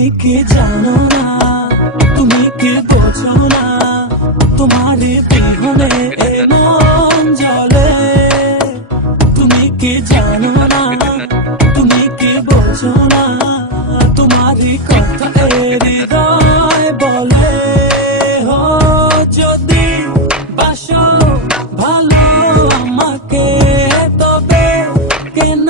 তুমি কি জানো না, তুমি কি বোঝো না, তোমার বিহনে এ মন জ্বলে। তুমি কি জানো না, তুমি কি বোঝো না, তোমারই কথা এ হৃদয় বলে। হো যদি বাসো ভালো আমাকে, তবে কেন